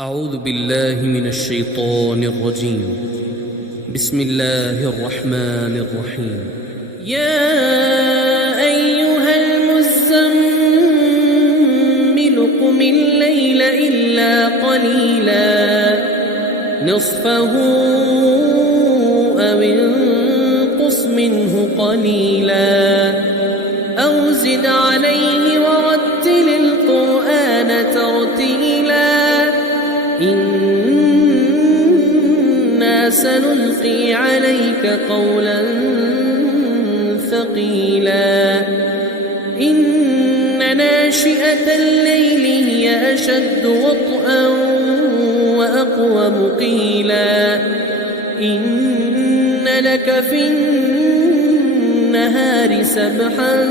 أعوذ بالله من الشيطان الرجيم. بسم الله الرحمن الرحيم. يا أيها المزمل قم الليل إلا قليلا نصفه أو انقص منه قليلا أو زد عليه ورتل القرآن ترتيلا إنا سنلقي عليك قولا ثقيلا إن ناشئة الليل هي أشد وطئا وأقوم قيلا إن لك في النهار سبحا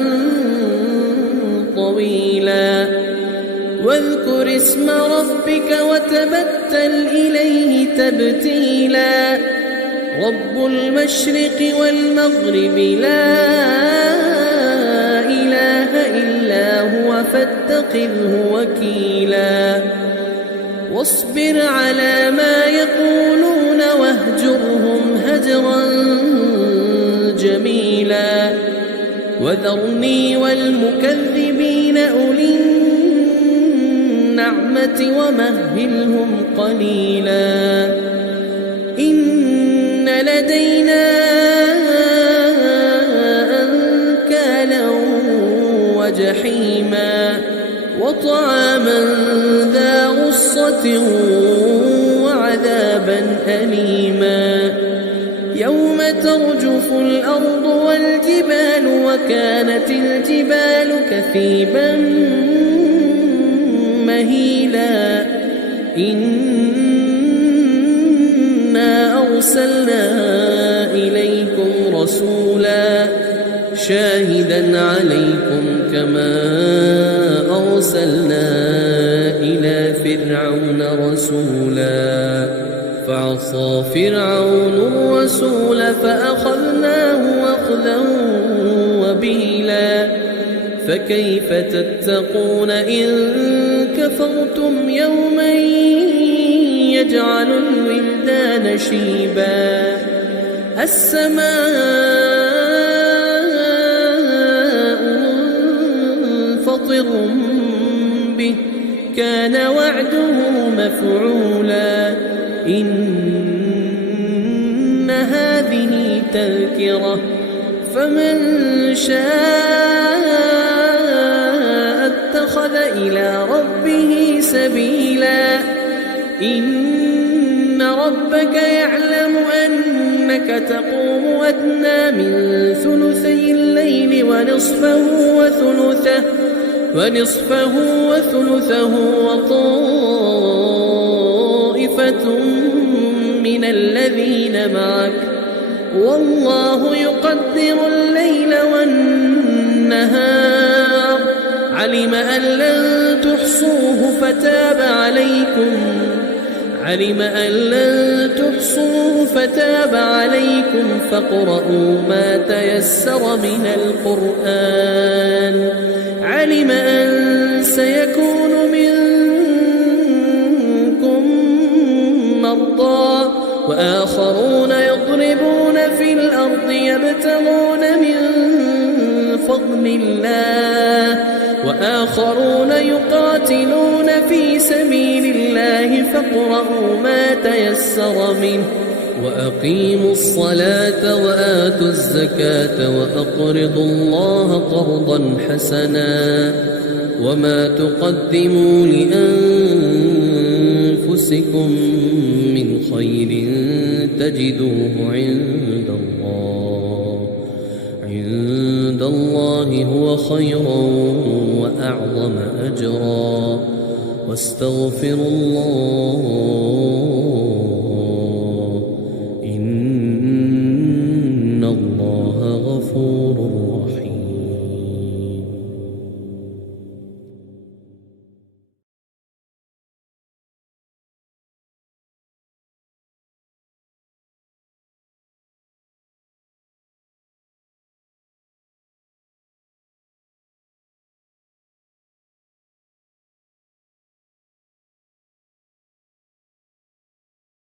طويلا واذكر اسم ربك وتبتل إليه تبتيلا رب المشرق والمغرب لا إله إلا هو فاتخذه وكيلا واصبر على ما يقولون واهجرهم هجرا جميلا وذرني والمكذبين أولي النعمة ومهلهم قليلا إن لدينا أنكالا وجحيما وطعاما ذا غصة وعذابا أليما يوم ترجف الأرض والجبال وكانت الجبال كثيبا مهيلا إنا أرسلنا إليكم رسولا شاهدا عليكم كما أرسلنا إلى فرعون رسولا فعصى فرعون الرسول فأخذناه أخذا وبيلا فكيف تتقون إن كفرتم يوما يجعل الولدان شيبا السماء منفطر به كان وعده مفعولا إن هذه تذكرة فمن شاء اتخذ إلى ربه سبيلا إن ربك يعلم أنك تقوم أدنى من ثلثي الليل ونصفه وثلثه وطائفة من الذين معك والله يقدر الليل والنهار علم أن لن تحصوه فتاب عليكم فاقرؤوا ما تيسر من القرآن علم أن سيكون منكم مرضى وآخرون يضربون في الأرض يبتغون من فضل الله وآخرون يقاتلون في سبيل الله فاقرؤوا ما تيسر منه وأقيموا الصلاة وآتوا الزكاة وأقرضوا الله قرضا حسنا وما تقدموا لأنفسكم من خير تجدوه عند الله هو خيرا وأعظم أجرا واستغفروا الله